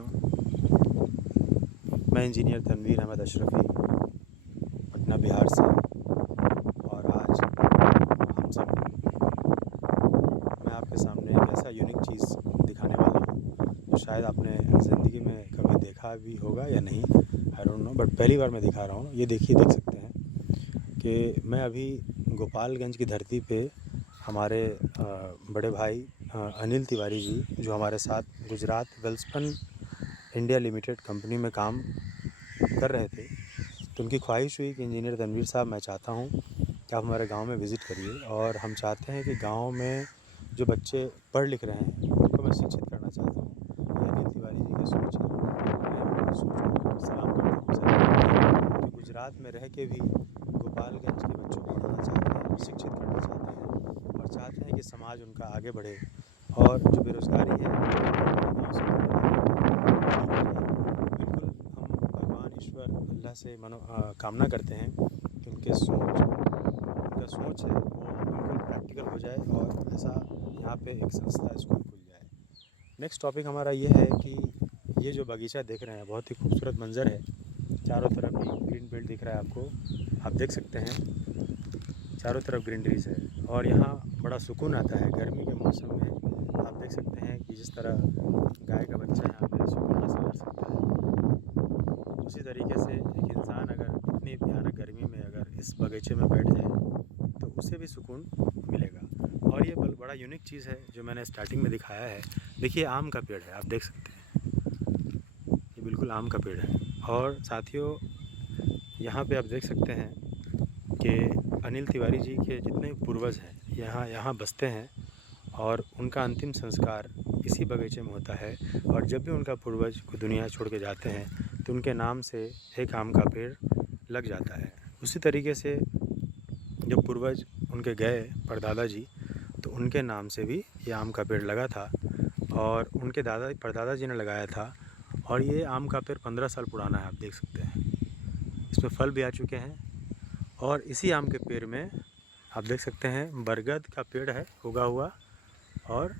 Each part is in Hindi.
साथियों, मैं इंजीनियर तनवीर अहमद अशरफ़ी पटना बिहार से। और आज हम सब मैं आपके सामने एक ऐसा यूनिक चीज़ दिखाने वाला हूँ जो शायद आपने ज़िंदगी में कभी देखा भी होगा या नहीं, आई डोंट नो, बट पहली बार मैं दिखा रहा हूँ। ये देखिए, देख सकते हैं कि मैं अभी गोपालगंज की धरती पे हमारे बड़े भाई अनिल तिवारी जी, जो हमारे साथ Gujarat Welspun India limited company में काम कर रहे थे, तो उनकी ख्वाहिश हुई कि इंजीनियर तनवीर साहब, मैं चाहता हूँ कि आप हमारे गांव में विज़िट करिए और हम चाहते हैं कि गांव में जो बच्चे पढ़ लिख रहे हैं उनको मैं शिक्षित करना चाहता हूँ। ये अनिल तिवारी जी की सोच है। मैं उनकी सोच को सलाम करता हूँ कि गुजरात में रह के भी गोपालगंज के बच्चों को पढ़ाना चाहते हैं, शिक्षित करना चाहते हैं और चाहते हैं कि समाज उनका आगे बढ़े और जो बेरोज़गारी है गाँव से बिल्कुल। हम भगवान ईश्वर अल्लाह से कामना करते हैं कि उनका सोच है वो बिल्कुल प्रैक्टिकल हो जाए और ऐसा यहाँ पे एक संस्था स्कूल खुल जाए। नेक्स्ट टॉपिक हमारा ये है कि ये जो बगीचा देख रहे हैं बहुत ही खूबसूरत मंज़र है। चारों तरफ भी ग्रीन बेल्ट दिख रहा है आपको, आप देख सकते हैं चारों तरफ ग्रीनरीज है और यहाँ बड़ा सुकून आता है गर्मी के मौसम में। आप देख सकते हैं कि जिस तरह गाय का बच्चा यहाँ पे सुकून हासिल कर सकता है, उसी तरीके से एक इंसान अगर इतनी भयानक गर्मी में अगर इस बगीचे में बैठ जाए तो उसे भी सुकून मिलेगा। और ये बड़ा यूनिक चीज़ है जो मैंने स्टार्टिंग में दिखाया है। देखिए, आम का पेड़ है, आप देख सकते हैं, ये बिल्कुल आम का पेड़ है। और साथियों, यहाँ पे आप देख सकते हैं कि अनिल तिवारी जी के जितने पूर्वज हैं यहाँ बसते हैं और उनका अंतिम संस्कार इसी बगीचे में होता है। और जब भी उनका पूर्वज को दुनिया छोड़ के जाते हैं तो उनके नाम से एक आम का पेड़ लग जाता है। उसी तरीके से जब पूर्वज उनके गए परदादा जी, तो उनके नाम से भी ये आम का पेड़ लगा था और उनके परदादा जी ने लगाया था। और ये आम का पेड़ 15 साल पुराना है, आप देख सकते हैं। इसमें फल भी आ चुके हैं और इसी आम के पेड़ में आप देख सकते हैं बरगद का पेड़ है उगा हुआ और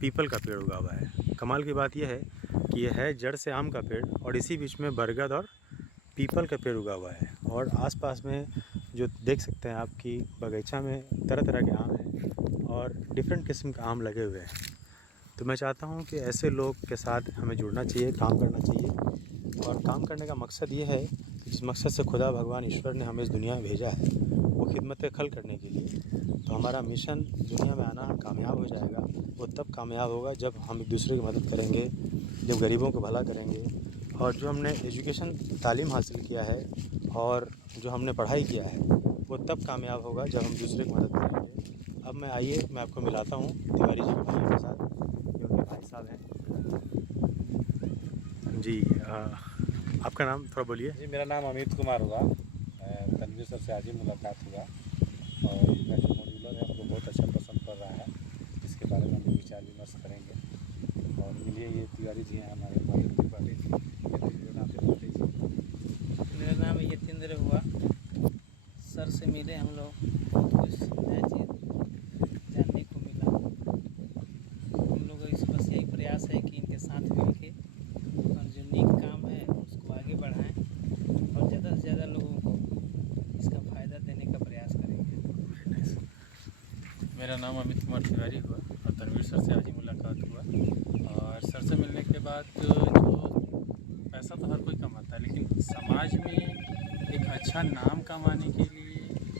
पीपल का पेड़ उगा हुआ है। कमाल की बात यह है कि यह है जड़ से आम का पेड़ और इसी बीच में बरगद और पीपल का पेड़ उगा हुआ है। और आसपास में जो देख सकते हैं आपकी बगीचा में तरह तरह के आम हैं और डिफरेंट किस्म के आम लगे हुए हैं। तो मैं चाहता हूँ कि ऐसे लोग के साथ हमें जुड़ना चाहिए, काम करना चाहिए। और काम करने का मकसद ये है कि जिस मकसद से खुदा भगवान ईश्वर ने हमें इस दुनिया में भेजा है वो खिदमत खल करने के लिए। तो हमारा मिशन दुनिया में आना कामयाब हो जाएगा। वो तब कामयाब होगा जब हम एक दूसरे की मदद करेंगे, जब गरीबों को भला करेंगे और जो हमने एजुकेशन तालीम हासिल किया है और जो हमने पढ़ाई किया है वो तब कामयाब होगा जब हम दूसरे की मदद करेंगे। अब मैं आपको मिलाता हूँ तिवारी जी के भाइयों के साथ, जो उनके भाई साहब हैं। जी, आपका नाम थोड़ा बोलिए। जी, मेरा नाम अमित कुमार हुआ। तनवीर सर से आज ही मुलाकात हुआ और इनका जो मॉड्यूलर है हमको बहुत अच्छा पसंद पड़ रहा है। इसके बारे में हम विचार विमर्श करेंगे। और मिलिए, ये तिवारी जी हैं हमारे माधव त्रिपाठी जी। नाम त्रिपाठी जी। मेरा नाम यतीन्द्र हुआ। सर से मिले हम लोग, बहुत कुछ नया चीज़ जानने को मिला। हम लोग इस बस यही प्रयास है कि इनके साथ मिल के और जो नेक काम है उसको आगे बढ़ाएं और ज़्यादा से ज़्यादा लोगों को इसका फ़ायदा देने का प्रयास करेंगे। मेरा नाम अमित कुमार तिवारी हुआ और तनवीर सर से आज ही मुलाकात हुआ। और सर से मिलने के बाद जो पैसा तो हर कोई कमाता है, लेकिन समाज में एक अच्छा नाम कमाने के लिए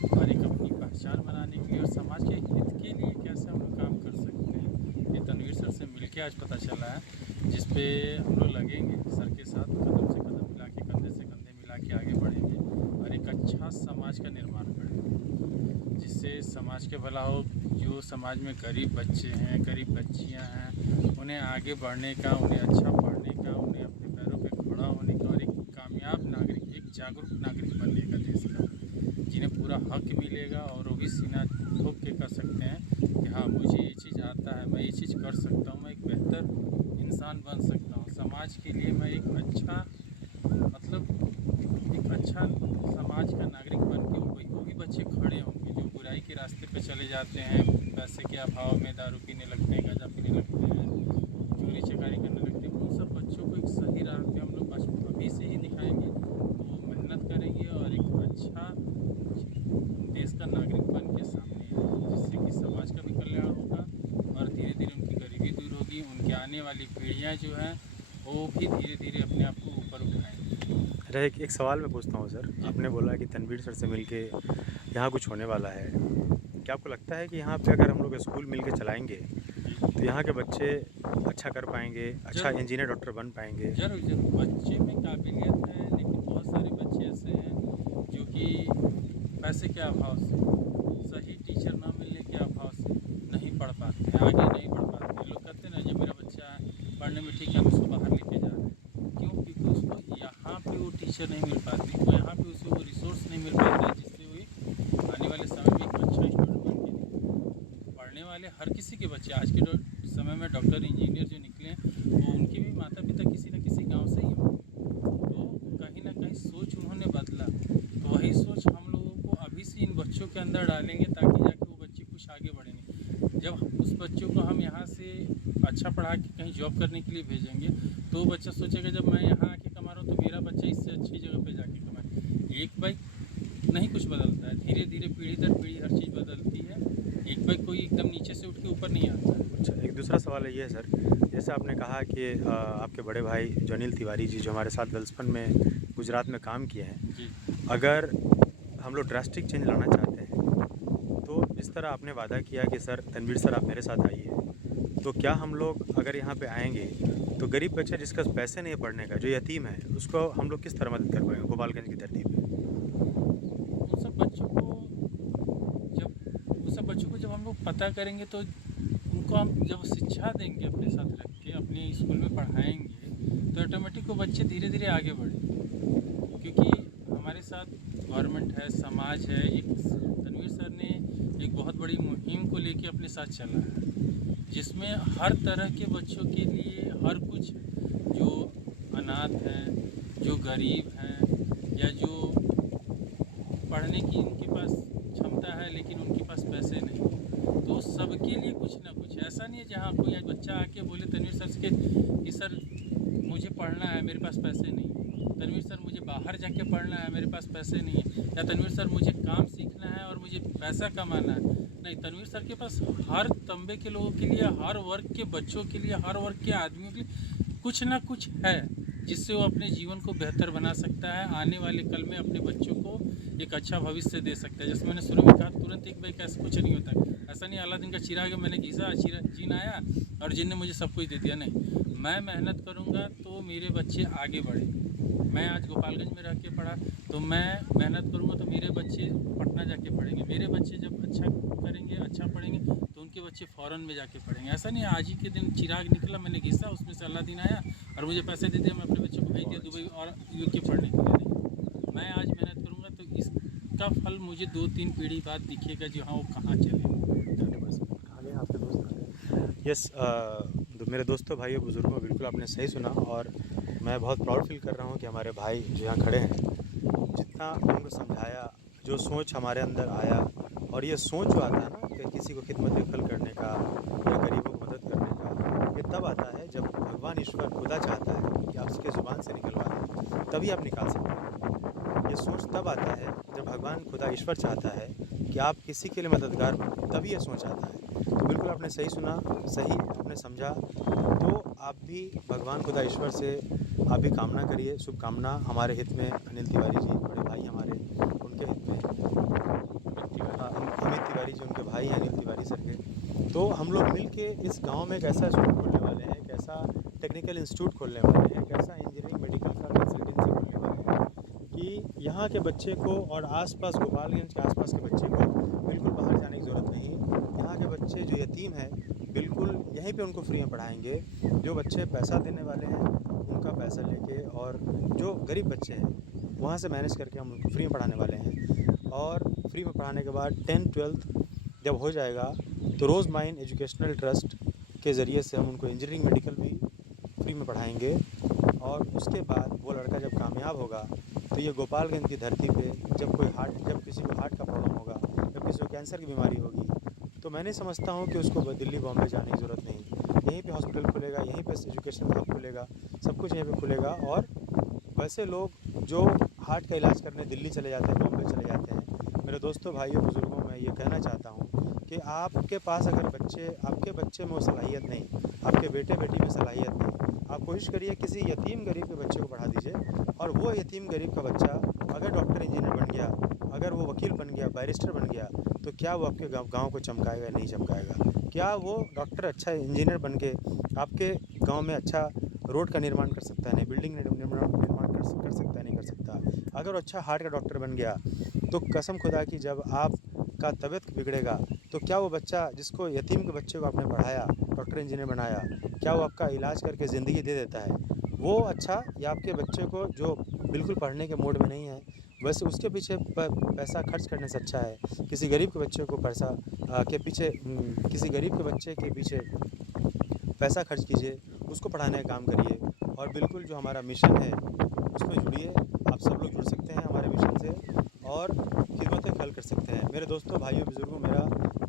और एक अपनी पहचान बनाने के लिए और समाज के हित के लिए कैसे हम लोग काम कर सकते हैं, ये तनवीर सर से मिलके आज पता चला है। जिस पे हम लोग लगेंगे सर के साथ, कदम से कदम मिला के, कंधे से कंधे मिला के आगे बढ़ेंगे और एक अच्छा समाज का निर्माण करेंगे जिससे समाज के भला हो। जो समाज में गरीब बच्चे हैं, गरीब बच्चियां हैं, उन्हें आगे बढ़ने का, उन्हें अच्छा पढ़ने का, उन्हें अपने पैरों पे खड़ा होने का और एक कामयाब नागरिक, एक जागरूक नागरिक बनने का देश का, जिन्हें पूरा हक मिलेगा और वो भी सीना ठोक के कर सकते हैं कि हाँ, मुझे ये चीज़ आता है, मैं ये चीज़ कर सकता हूँ, मैं एक बेहतर इंसान बन सकता हूँ। समाज के लिए मैं एक अच्छा एक अच्छा समाज का नागरिक बन के वो भी बच्चे खड़े होंगे जो बुराई के रास्ते पे चले जाते हैं, पैसे के अभाव में दारू पीने लगते हैं, गांजा पीने लगते हैं, चोरी चकारी करने लगते हैं। उन सब बच्चों को आने वाली पीढ़ियाँ जो हैं वो भी धीरे धीरे अपने आप को ऊपर उठाएंगी। अरे एक सवाल मैं पूछता हूँ सर, आपने बोला कि तनवीर सर से मिलके यहाँ कुछ होने वाला है, क्या आपको लगता है कि यहाँ पे अगर हम लोग स्कूल मिल के चलाएँगे तो यहाँ के बच्चे अच्छा कर पाएंगे, अच्छा जरूर। इंजीनियर डॉक्टर बन पाएंगे? ज़रूर ज़रूर, बच्चे में काबिलियत है, लेकिन बहुत सारे बच्चे ऐसे हैं जो कि पैसे के अभाव से, सही टीचर ना मिलने के अभाव से नहीं पढ़ पाते हैं, आगे नहीं बढ़ पाते हैं। लोग कहते हैं ना, जब मेरा बच्चा पढ़ने में ठीक है हम उसको बाहर लेके जा रहे हैं, क्यों? क्योंकि उसको यहाँ पे वो टीचर नहीं मिल पाती, वो यहाँ पे उसे वो रिसोर्स नहीं मिल पाता है जिससे वो आने वाले समय में एक अच्छा स्टूडेंट बन के पढ़ने वाले हर किसी के बच्चे आज के समय में डॉक्टर इंजीनियर जो निकले हैं वो उनके भी माता पिता किसी न किसी गांव से ही हो, तो कहीं ना कहीं सोच उन्होंने बदला। तो वही सोच हम लोगों को अभी से इन बच्चों के अंदर डालेंगे ताकि जाके वो बच्चे कुछ आगे बढ़ेंगे। जब उस बच्चों को हम यहाँ से अच्छा पढ़ा के कहीं जॉब करने के लिए भेजेंगे तो वो बच्चा सोचेगा जब मैं यहाँ आके कमा रहा हूँ तो मेरा बच्चा इससे अच्छी जगह पे जाके कमाए। एक बाइक नहीं कुछ बदलता है, धीरे धीरे पीढ़ी दर पीढ़ी हर चीज़ बदलती है। एक बाइक कोई एकदम नीचे से उठ के ऊपर नहीं आता है। अच्छा, एक दूसरा सवाल ये है सर, जैसे आपने कहा कि आपके बड़े भाई जो अनिल तिवारी जी जो हमारे साथ वेल्सपन में गुजरात में काम किए हैं, जी अगर हम लोग ड्रास्टिक चेंज लाना चाहते हैं तो जिस तरह आपने वादा किया कि सर तनवीर सर आप मेरे साथ आइए, तो क्या हम लोग अगर यहाँ पे आएंगे तो गरीब बच्चा जिसका पैसे नहीं है पढ़ने का, जो यतीम है, उसको हम लोग किस तरह मदद कर पाएंगे गोपालगंज की धरती पे? उन सब बच्चों को जब हम लोग पता करेंगे तो उनको हम जब शिक्षा देंगे अपने साथ रख के अपने स्कूल में पढ़ाएंगे तो ऑटोमेटिक वो बच्चे धीरे धीरे आगे बढ़ेंगे। क्योंकि हमारे साथ गवर्नमेंट है, समाज है, एक तनवीर सर ने एक बहुत बड़ी मुहिम को लेके अपने साथ चला है जिसमें हर तरह के बच्चों के लिए हर कुछ, जो अनाथ हैं, जो गरीब हैं या जो पढ़ने की इनके पास क्षमता है लेकिन उनके पास पैसे नहीं, तो सबके लिए कुछ ना कुछ। ऐसा नहीं है जहाँ कोई बच्चा आके बोले तनवीर सर से कि सर मुझे पढ़ना है मेरे पास पैसे नहीं है, तनवीर सर मुझे बाहर जाके पढ़ना है मेरे पास पैसे नहीं है, या तनवीर सर मुझे काम सीखना है और मुझे पैसा कमाना है। नहीं, तनवीर सर के पास हर तबके के लोगों के लिए, हर वर्ग के बच्चों के लिए, हर वर्ग के आदमियों के लिए कुछ ना कुछ है जिससे वो अपने जीवन को बेहतर बना सकता है, आने वाले कल में अपने बच्चों को एक अच्छा भविष्य दे सकता है। जैसे मैंने शुरू में कहा, तुरंत एक बाइक ऐसा कुछ नहीं होता है। ऐसा नहीं अलादीन का चिराग मैंने घिसा, जिन आया और जिन ने मुझे सब कुछ दे दिया। नहीं, मैं मेहनत करूँगा तो मेरे बच्चे आगे बढ़ेंगे। मैं आज गोपालगंज में रह के पढ़ा तो मैं मेहनत करूँगा तो मेरे बच्चे पटना जाके पढ़ेंगे। मेरे बच्चे जब अच्छा करेंगे, अच्छा पढ़ेंगे तो उनके बच्चे फ़ॉरेन में जाके पढ़ेंगे। ऐसा नहीं आज ही के दिन चिराग निकला, मैंने घिसा, उसमें से अलादीन आया और मुझे पैसे दे दिया, मैं अपने बच्चों को भेज दिया दुबई और यूके पढ़ने के लिए। नहीं, मैं आज मेहनत करूँगा तो इसका फल मुझे 2-3 पीढ़ी बाद दिखेगा जो हाँ वो कहाँ चले। आपके दोस्त यस, मेरे दोस्तों, भाइयों, बुज़ुर्गों, बिल्कुल आपने सही सुना और मैं बहुत प्राउड फील कर रहा हूँ कि हमारे भाई जो यहाँ खड़े हैं, जितना हमको समझाया, जो सोच हमारे अंदर आया, और ये सोच जो आता है ना कि किसी को खिदमत फल करने का या गरीबों को मदद करने का, ये तब आता है जब भगवान ईश्वर खुदा चाहता है कि आपकी ज़ुबान से निकलवा दें, तभी आप निकाल सकते हैं। ये सोच तब आता है जब भगवान खुदा ईश्वर चाहता है कि आप किसी के लिए मददगार बनो, तभी ये सोच आता है। तो बिल्कुल आपने सही सुना, सही आपने समझा। तो आप भी भगवान खुदा ईश्वर से आप भी कामना करिए, शुभकामना हमारे हित में, अनिल तिवारी जी बड़े भाई हमारे, उनके हित में, अमित तिवारी जी उनके भाई हैं, अनिल तिवारी सर के। तो हम लोग मिल के इस गाँव में एक ऐसा स्कूल खोलने वाले हैं, एक ऐसा टेक्निकल इंस्टीट्यूट खोलने वाले हैं, एक ऐसा इंजीनियरिंग मेडिकल का कंसल्टेंसी खोलने वाले हैं कि यहाँ के बच्चे को और आसपास गोपालगंज के आसपास के बच्चे को बिल्कुल बाहर जाने की ज़रूरत नहीं। यहाँ के बच्चे जो यतीम हैं बिल्कुल यहीं पे उनको फ्री में पढ़ाएंगे। जो बच्चे पैसा देने वाले हैं उनका पैसा लेके, और जो गरीब बच्चे हैं वहाँ से मैनेज करके हम उनको फ्री में पढ़ाने वाले हैं। और फ्री में पढ़ाने के बाद 10th-12th जब हो जाएगा तो रोज़ माइंड एजुकेशनल ट्रस्ट के ज़रिए से हम उनको इंजीनियरिंग मेडिकल भी फ्री में पढ़ाएंगे। और उसके बाद वो लड़का जब कामयाब होगा तो ये गोपालगंज की धरती पे जब किसी को हार्ट का प्रॉब्लम होगा, जब किसी को कैंसर की बीमारी होगी, तो मैं नहीं समझता हूँ कि उसको दिल्ली बॉम्बे जाने की ज़रूरत नहीं। यहीं पे हॉस्पिटल खुलेगा, यहीं पे एजुकेशन हब खुलेगा, सब कुछ यहीं पे खुलेगा। और वैसे लोग जो हार्ट का इलाज करने दिल्ली चले जाते हैं, बॉम्बे चले जाते हैं, मेरे दोस्तों, भाइयों, बुज़ुर्गों, मैं ये कहना चाहता हूँ कि कि आपके पास अगर आपके बच्चे में वो सलाहियत नहीं, आपके बेटे बेटी में सलाहियत नहीं, आप कोशिश करिए किसी यतीम गरीब के बच्चे को पढ़ा दीजिए, और वो यतीम गरीब का बच्चा अगर डॉक्टर इंजीनियर बन गया, अगर वो वकील बन गया, बैरिस्टर बन गया, तो क्या वो आपके गाँव को चमकाएगा? नहीं चमकाएगा। क्या वो डॉक्टर अच्छा इंजीनियर बन के आपके गाँव में अच्छा रोड का निर्माण कर सकता है? नहीं। बिल्डिंग निर्माण कर सकता है? नहीं कर सकता। अगर वो अच्छा हार्ट का डॉक्टर बन गया, तो कसम खुदा की जब आपका तबीयत बिगड़ेगा, तो क्या वो बच्चा जिसको यतीम के बच्चे को आपने पढ़ाया, डॉक्टर इंजीनियर बनाया, क्या वो आपका इलाज करके ज़िंदगी दे देता है? वो अच्छा, या आपके बच्चे को जो बिल्कुल पढ़ने के मूड में नहीं है, वैसे उसके पीछे पैसा खर्च करने से अच्छा है किसी गरीब के बच्चे को किसी गरीब के बच्चे के पीछे पैसा खर्च कीजिए, उसको पढ़ाने का काम करिए। और बिल्कुल जो हमारा मिशन है उसमें जुड़िए। आप सब लोग जुड़ सकते हैं हमारे मिशन से और खिदमत खल कर सकते हैं। मेरे दोस्तों, भाइयों, बुज़ुर्गों, मेरा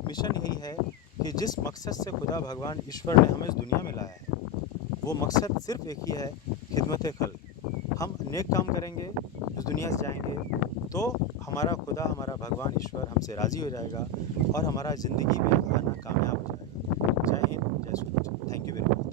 मिशन यही है कि जिस मकसद से खुदा भगवान ईश्वर ने हमें इस दुनिया में लाया है, वो मकसद सिर्फ़ एक ही है, खिदमत खल। हम नेक काम करेंगे, इस दुनिया से जाएंगे, तो हमारा खुदा, हमारा भगवान ईश्वर हमसे राज़ी हो जाएगा और हमारा ज़िंदगी में आना कामयाब हो जाएगा। जय हिंद, जय Shri Ram. Thank you very much.